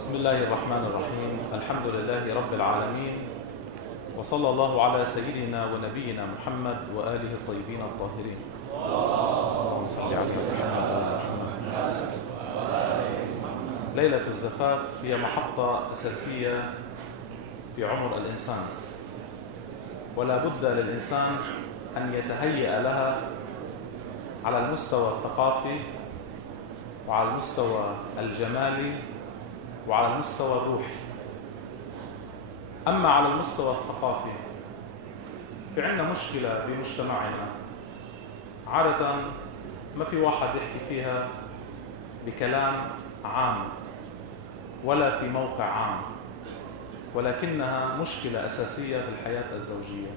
بسم الله الرحمن الرحيم. الحمد لله رب العالمين، وصلى الله على سيدنا ونبينا محمد وآله الطيبين الطاهرين. اللهم صل على محمد. ليلة الزفاف هي محطة أساسية في عمر الإنسان، ولا بد للإنسان أن يتهيأ لها على المستوى الثقافي وعلى المستوى الجمالي وعلى المستوى الروحي. أما على المستوى الثقافي في عندنا مشكلة بمجتمعنا، عادة ما في واحد يحكي فيها بكلام عام ولا في موقع عام، ولكنها مشكلة أساسية في الحياة الزوجية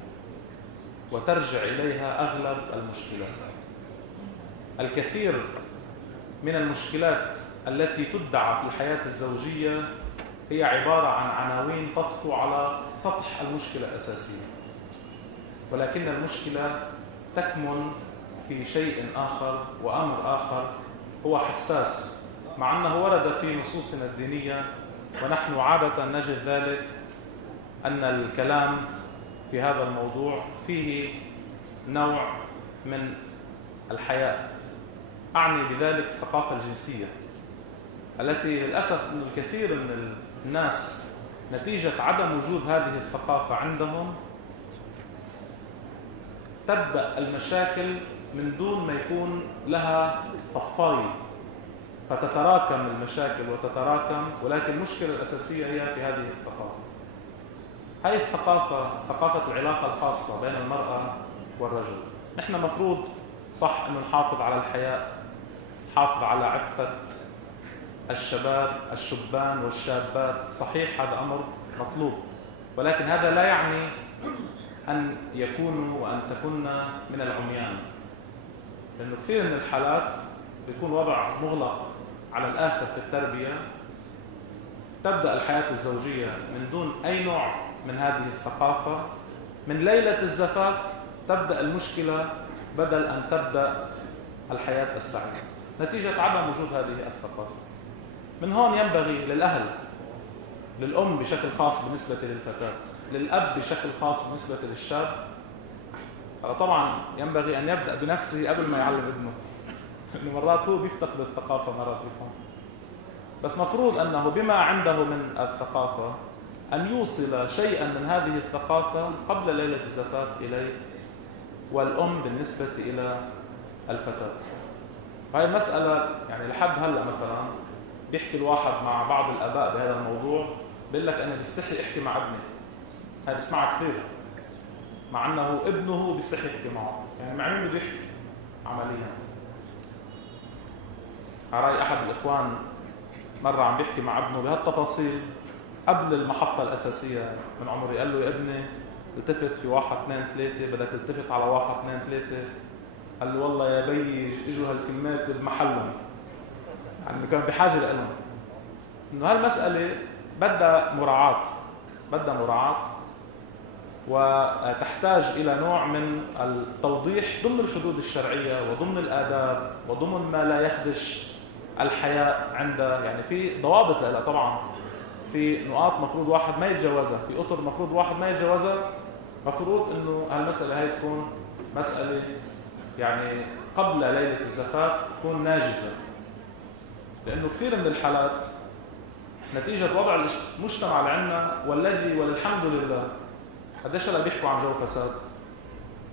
وترجع إليها أغلب المشكلات. الكثير من المشكلات التي تدعى في الحياة الزوجية هي عبارة عن عناوين تطفو على سطح المشكلة الأساسية، ولكن المشكلة تكمن في شيء آخر وأمر آخر هو حساس، مع أنه ورد في نصوصنا الدينية، ونحن عادة نجد ذلك أن الكلام في هذا الموضوع فيه نوع من الحياء. أعني بذلك الثقافة الجنسية التي للأسف الكثير من الناس نتيجة عدم وجود هذه الثقافة عندهم تبدأ المشاكل من دون ما يكون لها طفاية، فتتراكم المشاكل وتتراكم، ولكن المشكلة الأساسية هي في هذه الثقافة. هذه الثقافة ثقافة العلاقة الخاصة بين المرأة والرجل. نحن مفروض صح أن نحافظ على الحياء، نحافظ على عفة الشبان والشابات، صحيح هذا أمر مطلوب، ولكن هذا لا يعني أن يكونوا وأن تكون من العميان، لأنه كثير من الحالات بيكون وضع مغلق على الآخر في التربية. تبدأ الحياة الزوجية من دون أي نوع من هذه الثقافة. من ليلة الزفاف تبدأ المشكلة بدل أن تبدأ الحياة السعيدة نتيجة عدم وجود هذه الثقافة. من هون ينبغي للأهل، للأم بشكل خاص بالنسبة للفتاة، للأب بشكل خاص بالنسبة للشاب، طبعا ينبغي أن يبدأ بنفسه قبل ما يعلم ابنه، لأنه مرات هو بيفتقد الثقافة، مرات بيكون، بس مفروض أنه بما عنده من الثقافة أن يوصل شيئا من هذه الثقافة قبل ليلة الزفاف إليه والأم بالنسبة إلى الفتاة. هاي المسألة يعني لحد هلأ مثلا بيحكي الواحد مع بعض الآباء بهذا الموضوع، بيقول لك أنا بستحي أحكي مع ابني، هاي بسمعها كثير، مع أنه ابنه بيستحي يحكي معه، يعني مع مين بده يحكي عمليا. على رأي أحد الإخوان مرة عم بيحكي مع ابنه بهالتفاصيل قبل المحطة الأساسية من عمري، قال له يا ابني التفت في 1 2 3، بدك تلتفت على 1 2 3. قال له والله يا بي اجوا هالكلمات بمحلهم، يعني كان بحاجة لهم. إنه هالمسألة بدها مراعاة وتحتاج إلى نوع من التوضيح ضمن الحدود الشرعية وضمن الآداب وضمن ما لا يخدش الحياء عنده، يعني في ضوابط لها طبعا، في نقاط مفروض واحد ما يتجاوزها، في أطر مفروض واحد ما يتجاوزها. مفروض إنه هالمسألة هاي تكون مسألة يعني قبل ليلة الزفاف تكون ناجزة، لأنه كثير من الحالات نتيجة وضع المجتمع اللي عندنا، والذي وللحمد لله قديش هلا بيحكوا عن جو فساد،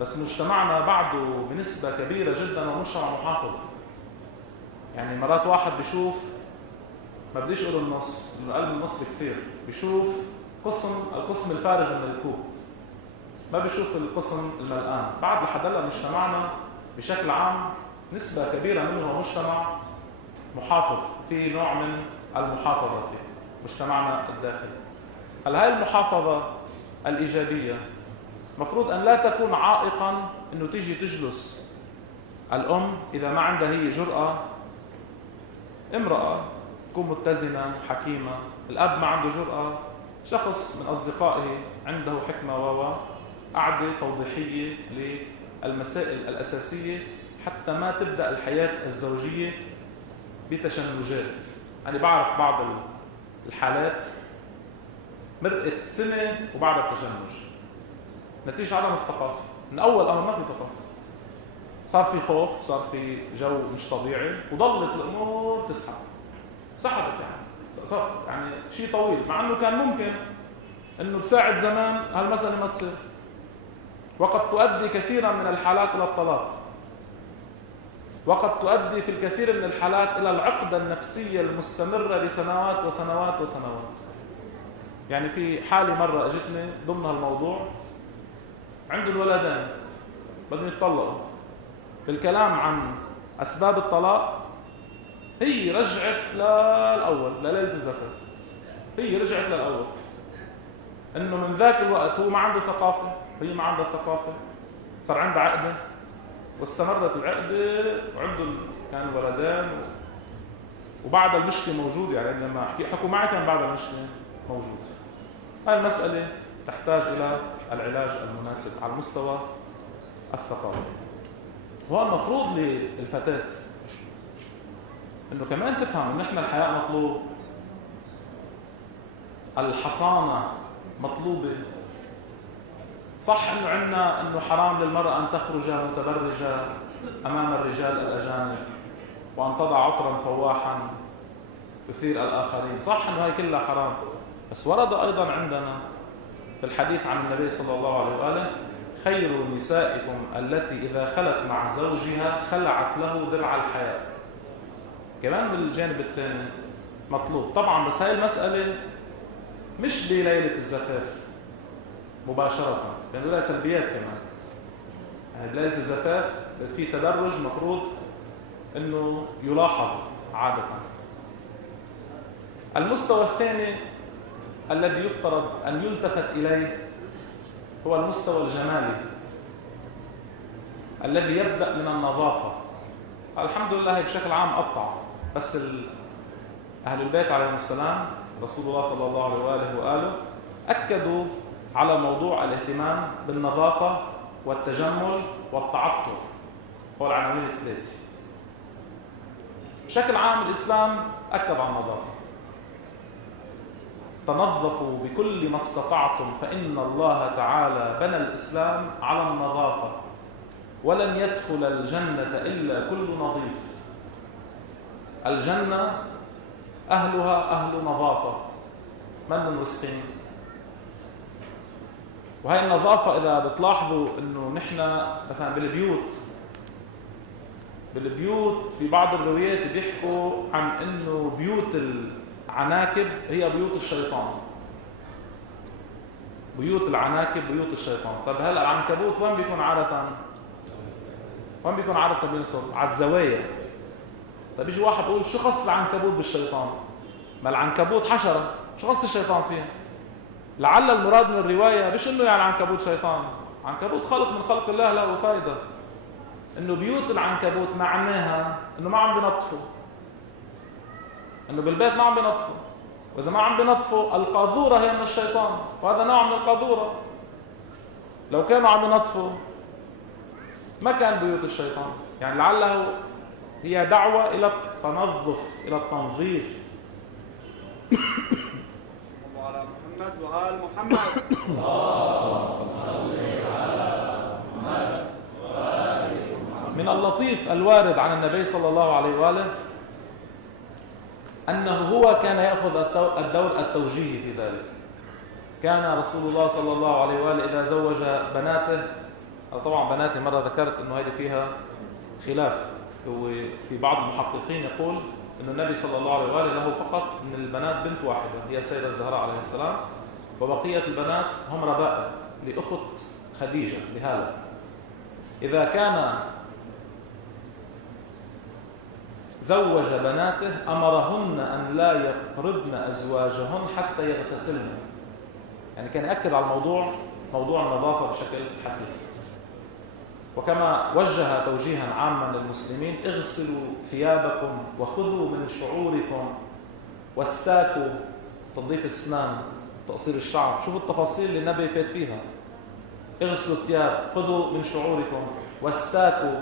بس مجتمعنا بعده بنسبة كبيرة جدا ومجتمع محافظ. يعني مرات واحد بيشوف، ما بديش اقول النص، انه قلب النص كثير، بيشوف القسم الفارغ من الكوب، ما بيشوف القسم الملآن. بعد لحد هلا مجتمعنا بشكل عام نسبة كبيرة منه هو مجتمع محافظ، في نوع من المحافظة في مجتمعنا الداخلي. هل هاي المحافظة الإيجابية مفروض أن لا تكون عائقاً إنه تيجي تجلس الأم إذا ما عندها هي جرأة، امرأة تكون متزنة حكيمة، الأب ما عنده جرأة، شخص من أصدقائه عنده حكمة قعدة توضيحية للمسائل الأساسية حتى ما تبدأ الحياة الزوجية بتشنجات. أنا بعرف بعض الحالات مرقت سنة وبعد التشنج نتيجة عدم الثقافة. من أول أمر ما في ثقافة، صار في خوف، صار في جو مش طبيعي، وضلت الأمور تسحب، سحبت يعني صار يعني شيء طويل، مع أنه كان ممكن أنه بساعد زمان هالمسألة ما تصير، وقد تؤدي كثيرا من الحالات إلى الطلاق، وقد تؤدي في الكثير من الحالات إلى العقدة النفسية المستمرة لسنوات وسنوات وسنوات. يعني في حالة مرة أجتني ضمن هالموضوع، عنده الولدين بدهم يتطلقوا، بالكلام عن أسباب الطلاق هي رجعت للأول، لليلة الزفاف، هي رجعت للأول، إنه من ذاك الوقت هو ما عنده ثقافة، هي ما عندها ثقافة، صار عندها عقدة واستمرت العقدة، وعنده كان الولدين وبعد المشكلة موجود، يعني لما حكوا معي كان بعد المشكلة موجود. هاي المسألة تحتاج إلى العلاج المناسب على المستوى الثقافي. وهو المفروض للفتاة إنه كمان تفهم إن إحنا الحياة مطلوب، الحصانة مطلوبة. صح إنه عندنا إنه حرام للمرأة أن تخرج متبرجة أمام الرجال الأجانب وأن تضع عطرا فواحا يثير الآخرين، صح إنه هاي كلها حرام، بس ورد أيضا عندنا في الحديث عن النبي صلى الله عليه وآله: خير نسائكم التي إذا خلت مع زوجها خلعت له درع الحياء. كمان بالجانب الثاني مطلوب طبعا، بس هاي المسألة مش بليلة الزفاف مباشرة، لأنه لها سلبيات كمان. يعني بليلة الزفاف في تدرج مفروض أنه يلاحظ عادة. المستوى الثاني الذي يفترض أن يلتفت إليه هو المستوى الجمالي الذي يبدأ من النظافة. الحمد لله بشكل عام قطع، بس أهل البيت عليهم السلام رسول الله صلى الله عليه وآله وآله أكدوا على موضوع الاهتمام بالنظافة والتجمل والتعطر، هو العناوين الثلاثة. بشكل عام الإسلام أكد على النظافة: تنظفوا بكل ما استطعتم فإن الله تعالى بنى الإسلام على النظافة، ولن يدخل الجنة إلا كل نظيف. الجنة أهلها أهل نظافة، من المسكين. وهي النظافة إذا بتلاحظوا إنه نحن مثلا بالبيوت في بعض الروايات بيحكوا عن إنه بيوت العناكب هي بيوت الشيطان، بيوت العناكب بيوت الشيطان. طب هلا العنكبوت وين بيكون عادة؟ وين بيكون عادة بينصر؟ على الزوايا. طب يجي واحد يقول شو خص العنكبوت بالشيطان؟ ما العنكبوت حشرة، شو خص الشيطان فيها؟ لعل المراد من الرواية مش انه يعني العنكبوت شيطان، عنكبوت خلق من خلق الله له فائدة، انه بيوت العنكبوت معناها انه ما عم بنطفوا، انه بالبيت ما عم بنطفوا، واذا ما عم بنطفوا القاذورة هي من الشيطان، وهذا نوع من القاذورة. لو كانوا عم بنطفوا ما كان بيوت الشيطان. يعني لعله هي دعوة إلى التنظف، إلى التنظيف. على محمد وآل محمد. اللهم صل على محمد وآل محمد. من اللطيف الوارد عن النبي صلى الله عليه وآله أنه هو كان يأخذ الدور التوجيهي في ذلك. كان رسول الله صلى الله عليه وآله إذا زوج بناته، طبعا بناته مرة ذكرت أنه هذه فيها خلاف، وفي بعض المحققين يقول أن النبي صلى الله عليه وآله له فقط من البنات بنت واحدة هي السيدة الزهراء عليه السلام، وبقية البنات هم ربائب لأخت خديجة لهالة. إذا كان زوج بناته أمرهن أن لا يقربن أزواجهن حتى يغتسلن، يعني كان يأكد على موضوع النظافة بشكل حثيث. وكما وجه توجيها عاما للمسلمين: اغسلوا ثيابكم وخذوا من شعوركم واستاكوا، تنظيف الاسنان، تقصير الشعر. شوفوا التفاصيل اللي النبي فات فيها: اغسلوا الثياب، خذوا من شعوركم، واستاكوا،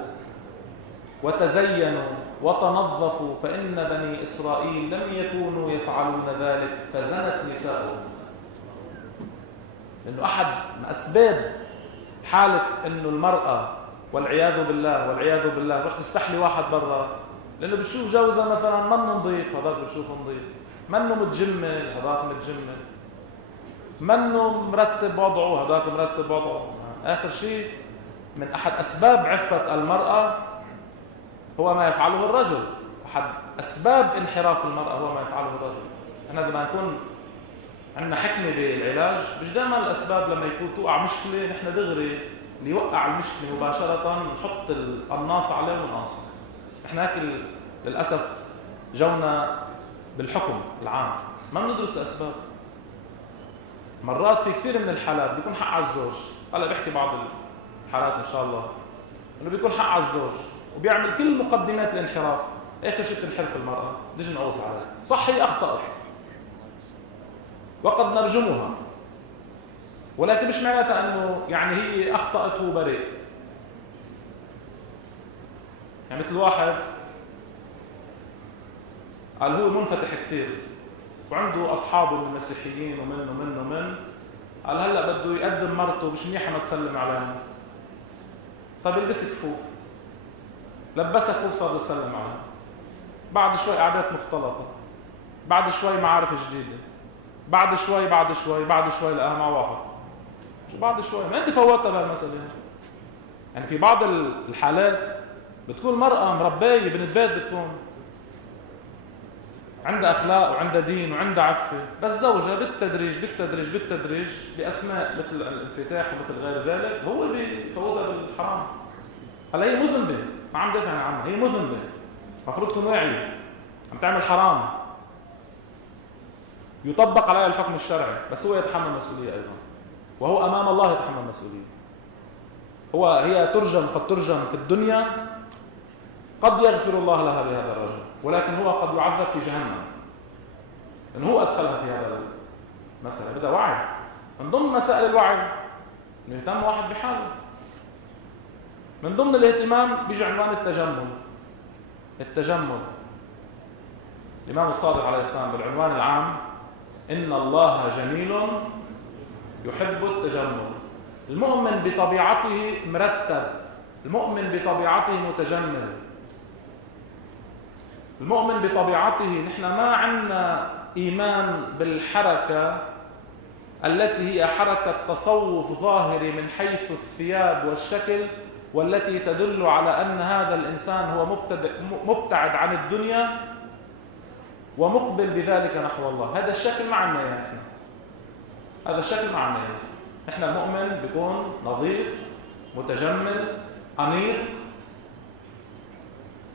وتزينوا، وتنظفوا فإن بني إسرائيل لم يكونوا يفعلون ذلك فزنت نساؤهم. لأنه أحد أسباب حالة أنه المرأة والعياذ بالله رح تستحلي واحد برا، لأنه بتشوف جوزها مثلا منه نظيف، هذاك بتشوفه نظيف، منه متجمل، هذاك متجمل، منه مرتب وضعه، هذاك مرتب وضعه. آخر شيء من أحد أسباب عفة المرأة هو ما يفعله الرجل. أحد أسباب انحراف المرأة هو ما يفعله الرجل. احنا بدنا نكون عندنا حكمة بالعلاج، مش دائما الأسباب لما يكون توقع مشكلة نحن دغري اللي يوقع المشكلة مباشرة نحط القناص عليه ونقاص. احنا هيك للأسف جونا بالحكم العام، ما بندرس الأسباب. مرات في كثير من الحالات بيكون حق على الزوج، هلا بحكي بعض الحالات إن شاء الله إنه بيكون حق على الزوج وبيعمل كل مقدمات الانحراف، آخر شيء بتنحرف المرأة، بديش نقوص عليها. صح هي أخطأت وقد نرجمها، ولكن مش معناتها أنه يعني هي أخطأت وهو بريء. يعني مثل واحد قال هو منفتح كتير وعنده أصحابه من المسيحيين ومن قال هلأ بده يقدم مرته مش منيحة ما تسلم عليها، طب البس كفوف، لبسها كفوف صار يسلم عليها، بعد شوي قعدات مختلطة، بعد شوي معارف جديدة، بعد شوي لقاها مع واحد، شو بعد شوي؟ ما أنت فوتها بهالمسألة. يعني في بعض الحالات بتكون المرأة مربية بنت بيت، بتكون عندها أخلاق وعندها دين وعندها عفة، بس زوجها بالتدريج بأسماء مثل الانفتاح ومثل غير ذلك هو اللي بيفوتها بالحرام. هلا هي مذنبة، ما عم دافع عنها، هي مذنبة، المفروض تكون واعية، عم تعمل حرام يطبق عليها الحكم الشرعي، بس هو يتحمل المسؤولية أيضا، وهو أمام الله يتحمل المسؤولية. هي قد ترجم في الدنيا، قد يغفر الله لها بهذا الرجل، ولكن هو قد يعذب في جهنم لأنه هو أدخلها في هذا المسألة. بدها وعي. من ضمن مسائل الوعي إنه يهتم واحد بحاله. من ضمن الاهتمام بيجي عنوان التجمل. الإمام الصادق عليه السلام بالعنوان العام إن الله جميل يحب التجمل. المؤمن بطبيعته مرتب، المؤمن بطبيعته متجمل، المؤمن بطبيعته. نحن ما عندنا إيمان بالحركة التي هي حركة تصوف ظاهري من حيث الثياب والشكل، والتي تدل على أن هذا الإنسان هو مبتعد عن الدنيا ومقبل بذلك نحو الله. هذا الشكل ما عندنا يعني نحن، هذا الشكل ما عندنا يعني. نحن المؤمن بيكون نظيف متجمل أنيق.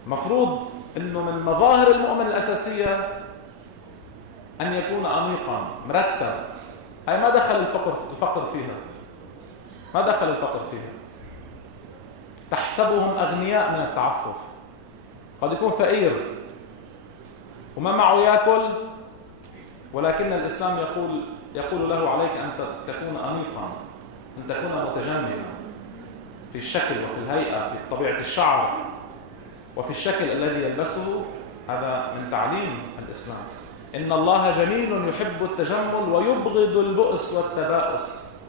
مفروض إنه من مظاهر المؤمن الأساسية أن يكون أنيقا مرتب. هاي ما دخل الفقر فيها، ما دخل الفقر فيها. تحسبهم أغنياء من التعفف، قد يكون فقير وما معه يأكل، ولكن الإسلام يقول له عليك أن تكون أنيقا، أن تكون متجملا في الشكل وفي الهيئة، في طبيعة الشعر وفي الشكل الذي يلبسه. هذا من تعليم الإسلام. إن الله جميل يحب التجمل ويبغض البؤس والتباؤس.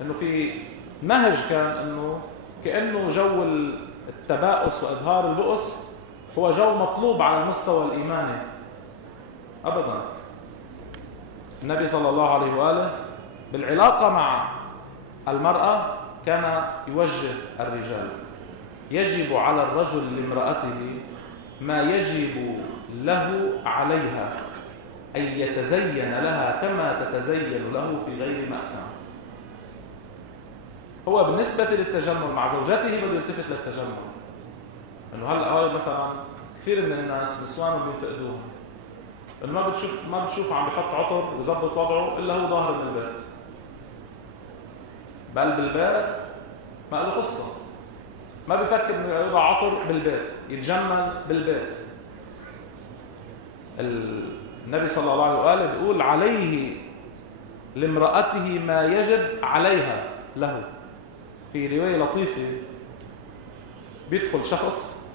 إنه في نهج كان إنه كأنه جو التباؤس وإظهار البؤس هو جو مطلوب على المستوى الإيماني. أبدا. النبي صلى الله عليه وآله بالعلاقة مع المرأة كان يوجه الرجال: يجب على الرجل لامرأته ما يجب له عليها، أن يتزين لها كما تتزين له في غير مأثم. هو بالنسبة للتجمل مع زوجته بده يلتفت للتجمل. إنه هلا مثلا كثير من الناس نسوان بينتقدوهم إنه ما بتشوف عم بيحط عطر ويظبط وضعه إلا هو ظاهر من البيت. بقلب البيت ما له قصة، ما بيفكر إنه يوضع عطر بالبيت، يتجمل بالبيت. النبي صلى الله عليه وآله بيقول عليه لامرأته ما يجب عليها له. في رواية لطيفة بيدخل شخص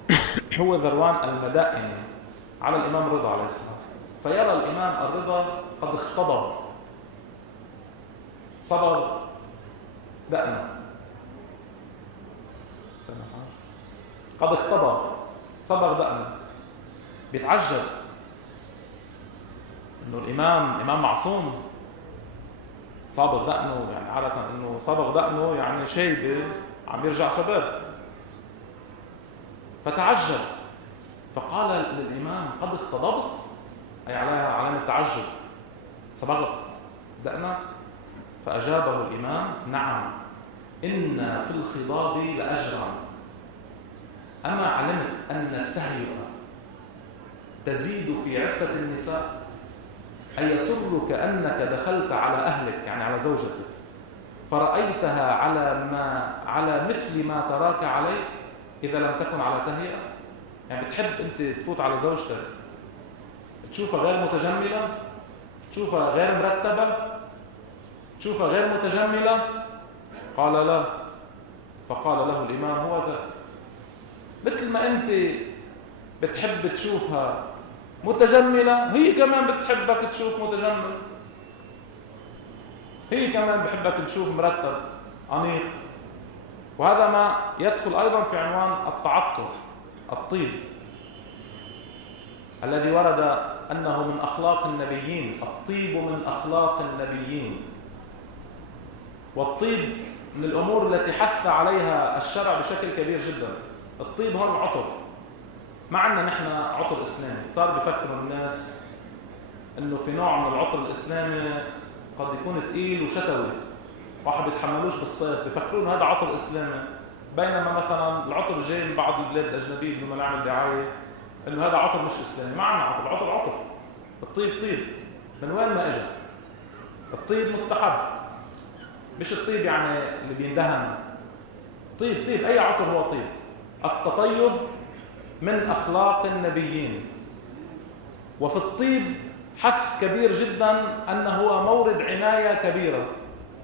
هو ذروان المدائن على الإمام رضا عليه السلام، فيرى الإمام الرضا قد اختضب، صبغ دقنه، قد اختضب صبغ دقنه، بيتعجب انه الامام امام معصوم صابغ دقنه، يعني عادة انه صبغ دقنه يعني شيبه عم يرجع شباب، فتعجب فقال للامام قد اختضبت، اي عليها علامه تعجب، صبغت دقنك؟ فاجابه الامام نعم ان في الخضاب لاجرا، اما علمت ان التهيئه تزيد في عفه النساء، أي يسرك أنك دخلت على أهلك يعني على زوجتك فرأيتها على مثل ما تراك عليه إذا لم تكن على تهيئة؟ يعني بتحب أنت تفوت على زوجتك تشوفها غير متجملة، تشوفها غير مرتبة، تشوفها غير متجملة؟ قال لا. فقال له الإمام هو ذا، مثل ما أنت بتحب تشوفها متجملة هي كمان بتحبك تشوف متجمل، هي كمان بحبك تشوف مرتب أنيق. وهذا ما يدخل أيضا في عنوان التعطر، الطيب الذي ورد أنه من أخلاق النبيين، الطيب من أخلاق النبيين، والطيب من الأمور التي حث عليها الشرع بشكل كبير جدا. الطيب هون عطر، ما عندنا نحن عطر إسلامي، صار بفكروا الناس إنه في نوع من العطر الإسلامي قد يكون ثقيل وشتوي، واحد بيتحملوش بالصيف، بفكروا إنه هذا عطر إسلامي، بينما مثلا العطر جاي من بعض البلاد الأجنبية بدون ما نعمل دعاية إنه هذا عطر مش إسلامي. ما عندنا عطر، العطر عطر، الطيب طيب. من وين ما إجا الطيب مستحب، مش الطيب يعني اللي بيندهن، طيب طيب، أي عطر هو طيب. التطيب من أخلاق النبيين، وفي الطيب حث كبير جدا أنه هو مورد عناية كبيرة.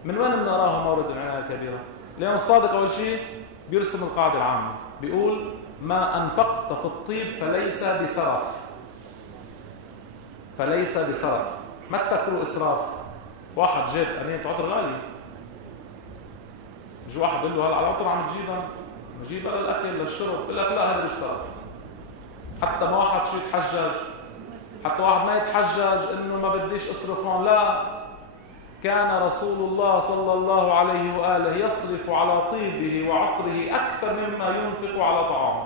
من وين بنراه مورد العناية كبيرة؟ الإمام الصادق أول شيء بيرسم القاعدة العامة، بيقول ما أنفقت في الطيب فليس بسرف، فليس بسرف. ما تفكروا إسراف، واحد جاب أنية عطر غالي، يجي واحد يقول له هذا العطر عم تجيبها، بجيبها للأكل للشرب، يقول لك لا هذا مش سرف. حتى ما واحد شو يتحجج، حتى واحد ما يتحجج انه ما بديش اصرف هون، لا، كان رسول الله صلى الله عليه واله يصرف على طيبه وعطره اكثر مما ينفق على طعامه.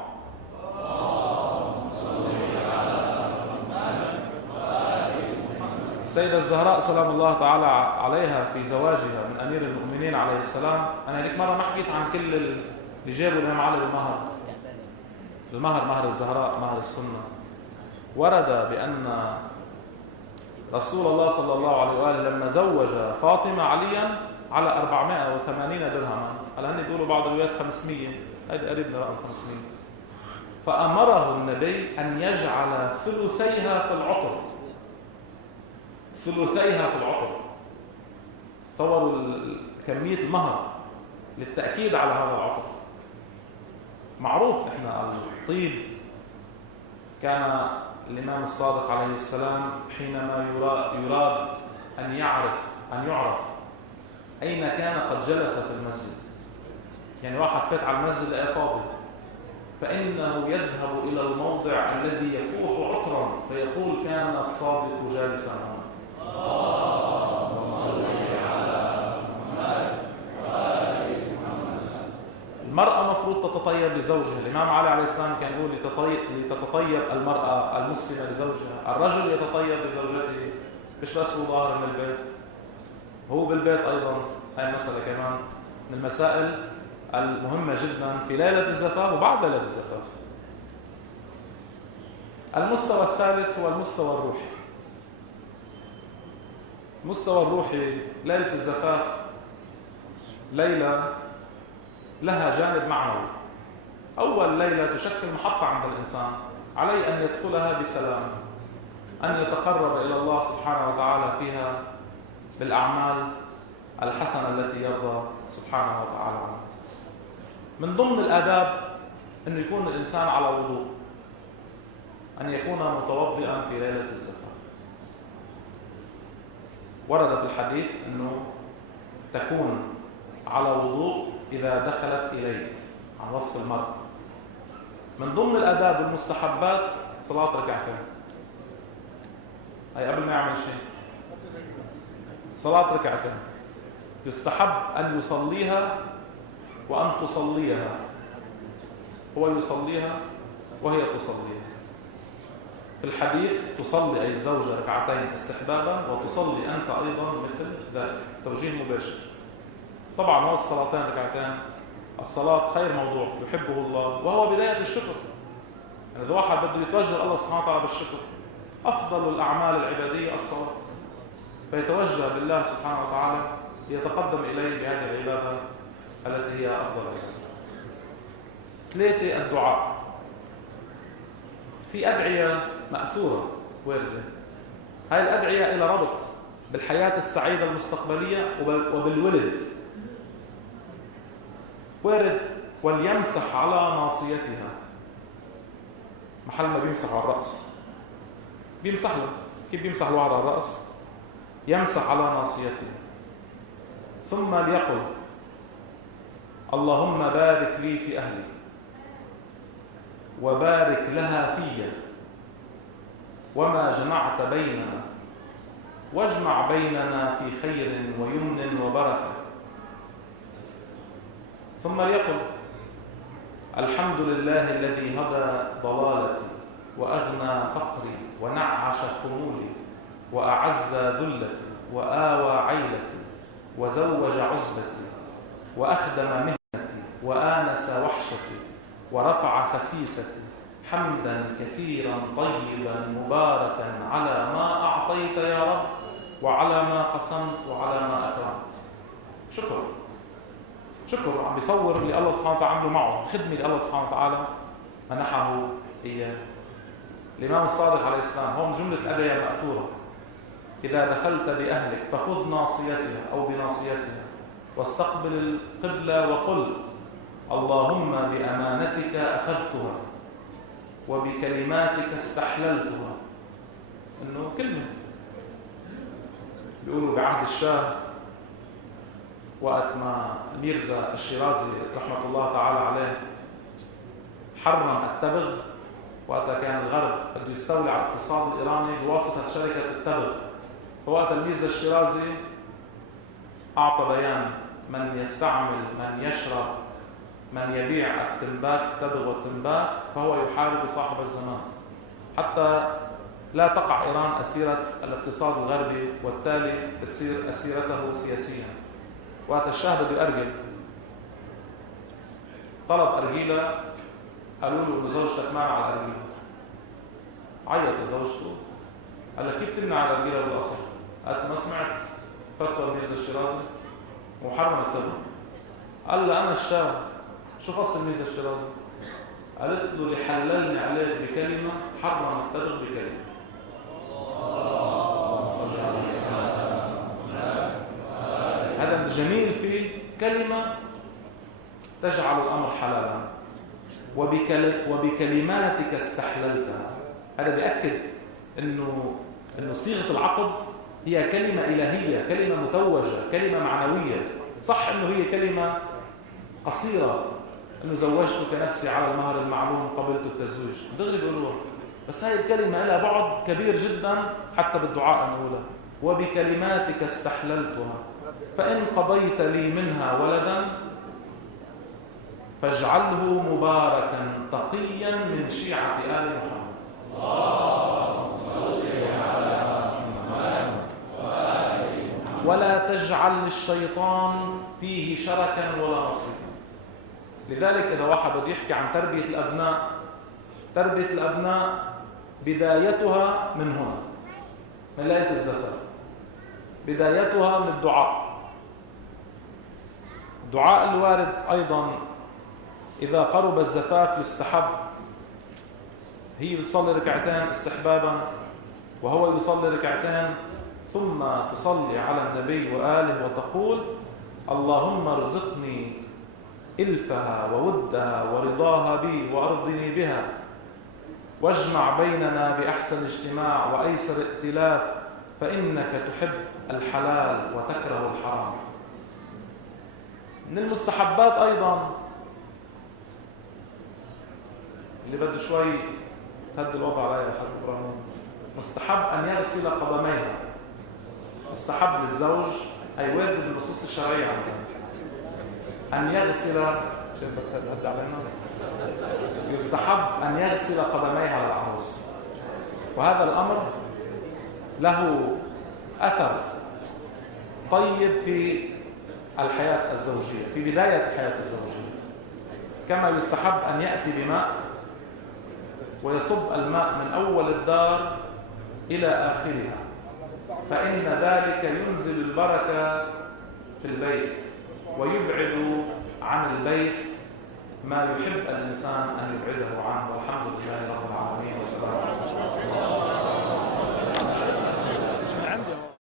السيدة الزهراء سلام الله تعالى عليها في زواجها من امير المؤمنين عليه السلام، انا هيك مره ما حكيت عن كل اللي جابوا الامام علي المهر، مهر الزهراء، مهر السنة. ورد بأن رسول الله صلى الله عليه وآله لما زوج فاطمة عليا على 480 درهما، هلا هن بيقولوا بعض الروايات 500، هذا قريب من رقم 500. فأمره النبي أن يجعل ثلثيها في العطر، ثلثيها في العطر. تصوروا كمية المهر للتأكيد على هذا العطر. معروف احنا الطيب، كان الإمام الصادق عليه السلام حينما يراد أن يعرف أين كان قد جلس في المسجد، يعني واحد فات على المسجد لقى فاضي، فإنه يذهب إلى الموضع الذي يفوح عطرا فيقول كان الصادق جالسا هنا. المرأة مفروض تتطيب لزوجها. الإمام علي عليه السلام كان يقول لتتطيب المرأة المسلمة لزوجها. الرجل يتطيب لزوجته، مش بس هو ظاهر من البيت، هو بالبيت أيضا. هاي مسألة كمان من المسائل المهمة جدا في ليلة الزفاف وبعد ليلة الزفاف. المستوى الثالث هو المستوى الروحي. المستوى الروحي، ليلة الزفاف ليلة لها جانب معنوي. أول ليلة تشكل محطة عند الإنسان، عليه أن يدخلها بسلام، أن يتقرب إلى الله سبحانه وتعالى فيها بالأعمال الحسنة التي يرضى سبحانه وتعالى عنها. من ضمن الآداب أن يكون الإنسان على وضوء، أن يكون متوضئا في ليلة الزفاف. ورد في الحديث أنه تكون على وضوء إذا دخلت إليك، عن وصف المرأة. من ضمن الآداب والمستحبات صلاة ركعتين، هي قبل ما يعمل شيء، صلاة ركعتين يستحب أن يصليها وأن تصليها، هو يصليها وهي تصليها. في الحديث تصلي أي الزوجة ركعتين استحبابا، وتصلي أنت أيضا مثل ذلك، توجيه مباشر. طبعا هو الصلاتين ركعتين، الصلاة خير موضوع يحبه الله، وهو بداية الشكر. يعني إذا واحد بده يتوجه الله سبحانه وتعالى بالشكر، أفضل الأعمال العبادية الصلاة، فيتوجه بالله سبحانه وتعالى يتقدم إليه بهذه العبادة التي هي أفضل عبادة. 3 الدعاء. في أدعية مأثورة واردة، هاي الأدعية إلى ربط بالحياة السعيدة المستقبلية وبالولد. وارد وليمسح على ناصيتها، محل ما بيمسح على الرأس بيمسح له، كيف بيمسح له على الرأس؟ يمسح على ناصيته، ثم ليقل اللهم بارك لي في أهلي وبارك لها في وما جمعت بيننا، واجمع بيننا في خير ويمن وبركة. ثم ليقل الحمد لله الذي هدى ضلالتي وأغنى فقري ونعش خمولي وأعز ذلتي وآوى عيلتي وزوج عزلتي وأخدم مهنتي وآنس وحشتي ورفع خسيستي، حمدا كثيرا طيبا مباركا على ما أعطيت يا رب وعلى ما قسمت وعلى ما أكرمت. شكر عم بيصور اللي الله سبحانه وتعالى عمله معه، خدمة لله سبحانه وتعالى منحه إياه. الإمام الصادق عليه السلام، هون جملة الأدعية مأثورة: إذا دخلت بأهلك فخذ ناصيتها أو بناصيتها واستقبل القبلة وقل اللهم بأمانتك أخذتها وبكلماتك استحللتها. إنه كلمة بيقولوا بعهد الشاه وقت ما ميرزا الشيرازي رحمة الله تعالى عليه حرم التبغ، وقتها كان الغرب بده يستولي على الاقتصاد الإيراني بواسطة شركة التبغ، فوقت الميرزا الشيرازي أعطى بيان: من يستعمل، من يشرب، من يبيع التنباك، التبغ والتنباك، فهو يحارب صاحب الزمان، حتى لا تقع إيران أسيرة الاقتصاد الغربي، والتالي تصير أسيرته سياسيا. وقت الشاه بده يأرجل، طلب أرجيلة، قالوا له زوجتك مانع على الأرجيلة، عيط لزوجته، قال لها كيف تمنع على الأرجيلة بالأصل؟ قالت ما سمعت فتوى ميرزا الشيرازي وحرم التبغ. قال لها أنا الشاه، شو فصل ميرزا الشيرازي؟ قالت له اللي حللني عليك بكلمة حرم التبغ بكلمة. هذا الجميل في كلمة تجعل الأمر حلالا، وبكلماتك استحللتها. هذا بيأكد إنه صيغة العقد هي كلمة إلهية، كلمة متوجة، كلمة معنوية. صح إنه هي كلمة قصيرة، إنه زوجتك نفسي على المهر المعلوم قبلت التزويج، دغري بيقولوها، بس هاي الكلمة لها بعد كبير جدا حتى بالدعاء نقولها: وبكلماتك استحللتها فإن قضيت لي منها ولدا فاجعله مباركا تقيا من شيعة آل محمد. ولا تجعل للشيطان فيه شركا ولا نصيبا. لذلك إذا واحد بده يحكي عن تربية الأبناء، تربية الأبناء بدايتها من هنا، من ليلة الزفاف، بدايتها من الدعاء. الدعاء الوارد أيضا إذا قرب الزفاف يستحب، هي بتصلي ركعتين استحبابا وهو يصلي ركعتين، ثم تصلي على النبي وآله وتقول اللهم ارزقني إلفها وودها ورضاها بي وأرضني بها واجمع بيننا بأحسن اجتماع وأيسر ائتلاف، فإنك تحب الحلال وتكره الحرام. من المستحبات أيضا اللي بده شوي تهد الوضع عليها حضرة إبراهيم، مستحب أن يغسل قدميها. مستحب للزوج، أي وارد بالنصوص الشرعية أن يغسل، يستحب أن يغسل قدميها للعروس، وهذا الأمر له أثر طيب في الحياة الزوجية، في بداية الحياة الزوجية. كما يستحب أن يأتي بماء ويصب الماء من أول الدار إلى آخرها، فإن ذلك ينزل البركة في البيت ويبعد عن البيت ما يحب الإنسان أن يبعده عنه. والحمد لله رب العالمين والسلام عليكم.